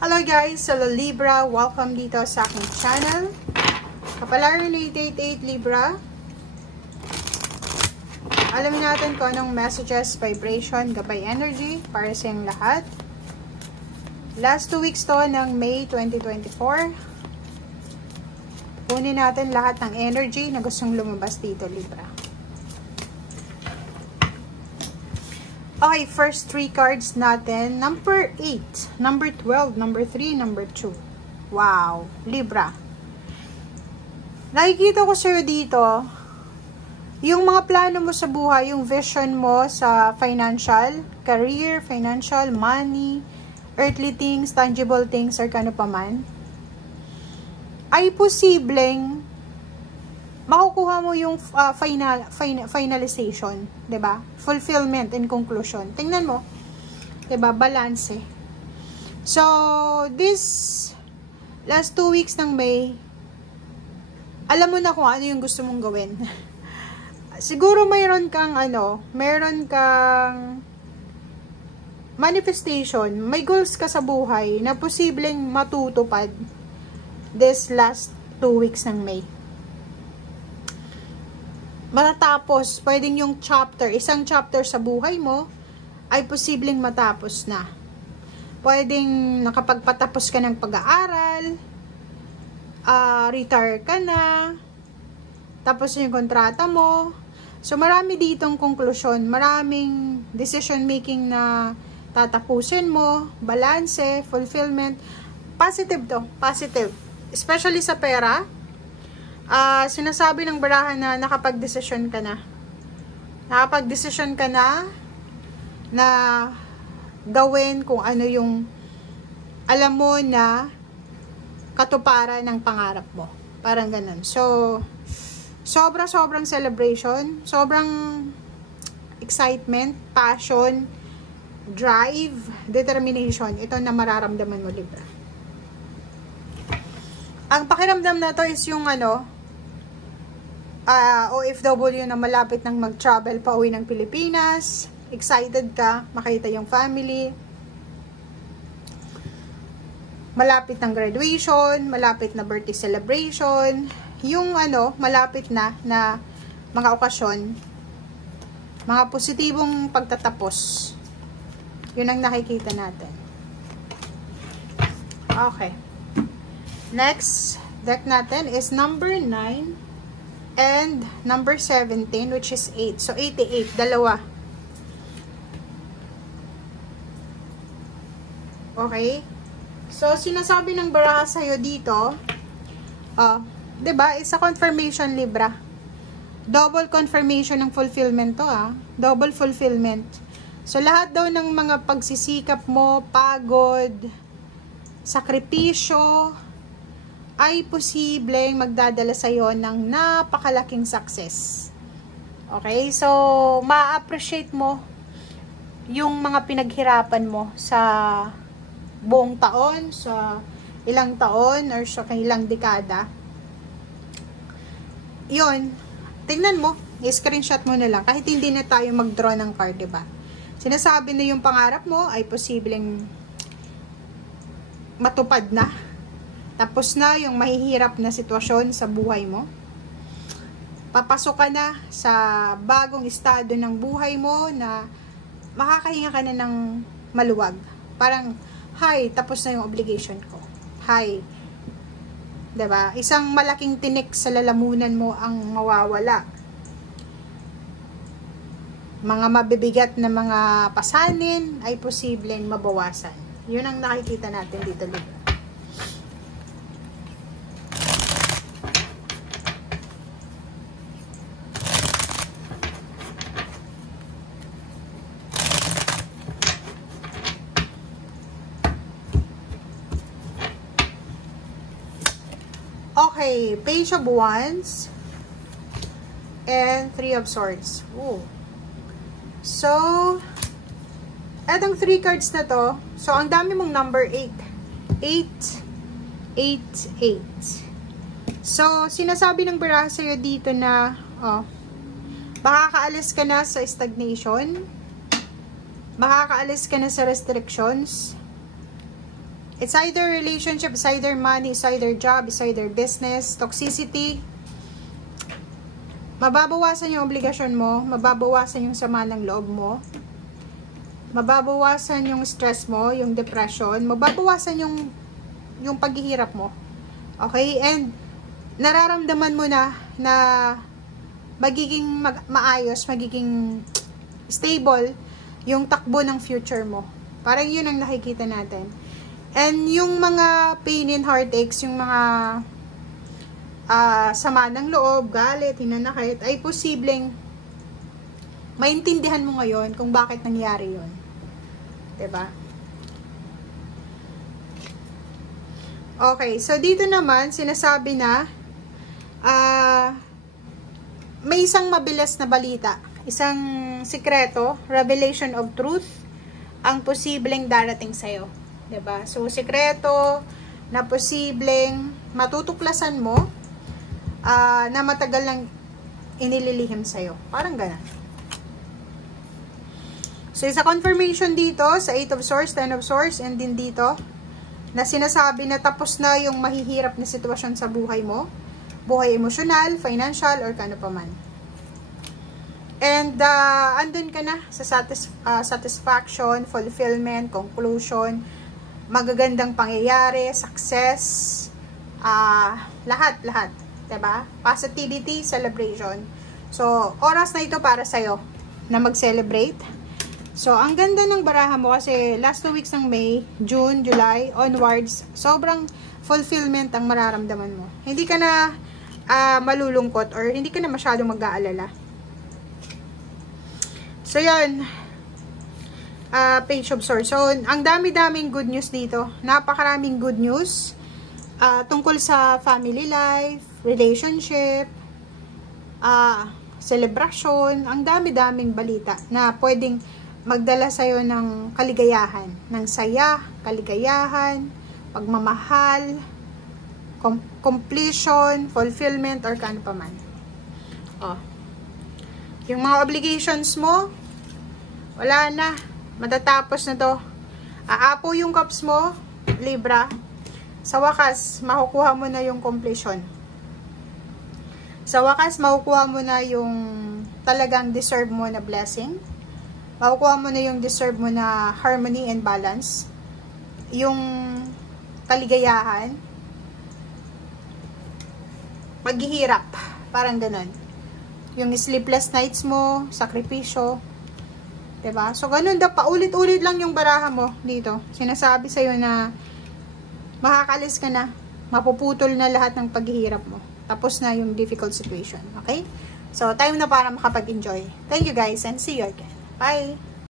Hello guys, hello Libra, welcome dito sa aking channel. Kapalaran 888 Libra. Alamin natin kung anong messages, vibration, gabay energy para sa iyong lahat. Last 2 weeks to ng May 2024. Kunin natin lahat ng energy na gustong lumabas dito Libra. Okay, first 3 cards natin. Number 8, number 12, number 3, number 2. Wow, Libra. Nakikita ko sa'yo dito, yung mga plano mo sa buhay, yung vision mo sa financial, career, financial, money, earthly things, tangible things, or kano pa man, ay posibleng makukuha mo yung finalization, 'di ba? Fulfillment and conclusion. Tingnan mo, 'di ba? Balance. So, this last 2 weeks ng May, alam mo na kung ano yung gusto mong gawin. Siguro mayroon kang manifestation, may goals ka sa buhay na posibleng matutupad this last 2 weeks ng May. Matatapos, pwedeng yung isang chapter sa buhay mo ay posibleng matapos na. Pwedeng nakapagpatapos ka ng pag-aaral, retire ka na, tapos yung kontrata mo. So, marami ditong konklusyon, maraming decision making na tatapusin mo, balance, fulfillment. Positive to, positive. Especially sa pera. Sinasabi ng barahan na nakapag-desisyon ka na. Nakapag-desisyon ka na gawin kung ano yung alam mo na katuparan ng pangarap mo. Parang ganun. So, sobrang celebration, sobrang excitement, passion, drive, determination. Ito na mararamdaman mo, Libra. Ang pakiramdam na to is yung OFW na malapit nang mag-travel pa uwi ng Pilipinas. Excited ka, makita yung family. Malapit ng graduation, malapit na birthday celebration. Yung malapit na mga okasyon. Mga positibong pagtatapos. Yun ang nakikita natin. Okay. Next deck natin is number 9 and number 17, which is 8. So, 88. Dalawa. Okay? So, sinasabi ng baraha sa'yo dito, diba? Isa confirmation, Libra. Double confirmation ng fulfillment to, Double fulfillment. So, lahat daw ng mga pagsisikap mo, pagod, sakripisyo, ay posibleng magdadala sa'yo ng napakalaking success. Okay? So, ma-appreciate mo yung mga pinaghirapan mo sa buong taon, sa ilang taon, or sa ilang dekada. Yun. Tingnan mo. I-screenshot mo na lang. Kahit hindi na tayo mag-draw ng card, diba? Sinasabi na yung pangarap mo ay posibleng matupad na. Tapos na yung mahihirap na sitwasyon sa buhay mo. Papasok ka na sa bagong estado ng buhay mo na makakahinga ka na ng maluwag. Parang, hi, tapos na yung obligation ko. Hi. Diba? Isang malaking tinik sa lalamunan mo ang mawawala. Mga mabibigat na mga pasanin ay posibleng mabawasan. Yun ang nakikita natin dito, Libra. Okay, Page of Wands and 3 of Swords. Ooh. So, etong 3 cards na to, so ang dami mong number 8. 8, 8, 8. So, sinasabi ng baraha sa'yo dito na, makakaalis ka na sa stagnation, makakaalis ka na sa restrictions, It's either relationship, it's either money, it's either job, it's either business, toxicity. Mababawasan yung obligasyon mo, mababawasan yung sama ng loob mo, mababawasan yung stress mo, yung depression, mababawasan yung paghihirap mo. Okay? And nararamdaman mo na magiging maayos, magiging stable yung takbo ng future mo. Parang yun ang nakikita natin. And yung mga pain and heartaches, yung mga sama ng loob, galit, hinanakit, ay posibleng maintindihan mo ngayon kung bakit nangyari yun. Diba? Okay, so dito naman, sinasabi na, may isang mabilis na balita, isang sikreto, revelation of truth, ang posibleng darating sa'yo. Diba? So, sikreto na posibleng matutuklasan mo, na matagal lang inililihim sa'yo. Parang ganun. So, isa confirmation dito sa 8 of Swords, 10 of Swords, and din dito, na sinasabi na tapos na yung mahihirap na sitwasyon sa buhay mo. Buhay emosyonal, financial, or kano pa man. And, andun ka na sa satisfaction, fulfillment, conclusion, magagandang pangyayari, success, lahat. Diba? Positivity, celebration. So, oras na ito para sa'yo na mag-celebrate. So, ang ganda ng baraha mo kasi last 2 weeks ng May, June, July, onwards, sobrang fulfillment ang mararamdaman mo. Hindi ka na malulungkot or hindi ka na masyadong mag-aalala. So, yan. Page of Swords. So, ang dami-daming good news dito. Napakaraming good news tungkol sa family life, relationship, celebration, ang dami-daming balita na pwedeng magdala sa'yo ng kaligayahan, ng saya, kaligayahan, pagmamahal, completion, fulfillment, or kano pa man. Yung mga obligations mo, wala na, matatapos na to. Aapo yung cups mo, Libra, sa wakas, makukuha mo na yung completion. Sa wakas, makukuha mo na yung talagang deserve mo na blessing. Makukuha mo na yung deserve mo na harmony and balance. Yung kaligayahan. Paghihirap. Parang ganun. Yung sleepless nights mo, sakripisyo. Diba? So, ganun daw. Paulit-ulit lang yung baraha mo dito. Sinasabi sa'yo na makakalis ka na. Mapuputol na lahat ng paghihirap mo. Tapos na yung difficult situation. Okay? So, time na para makapag-enjoy. Thank you guys and see you again. Bye!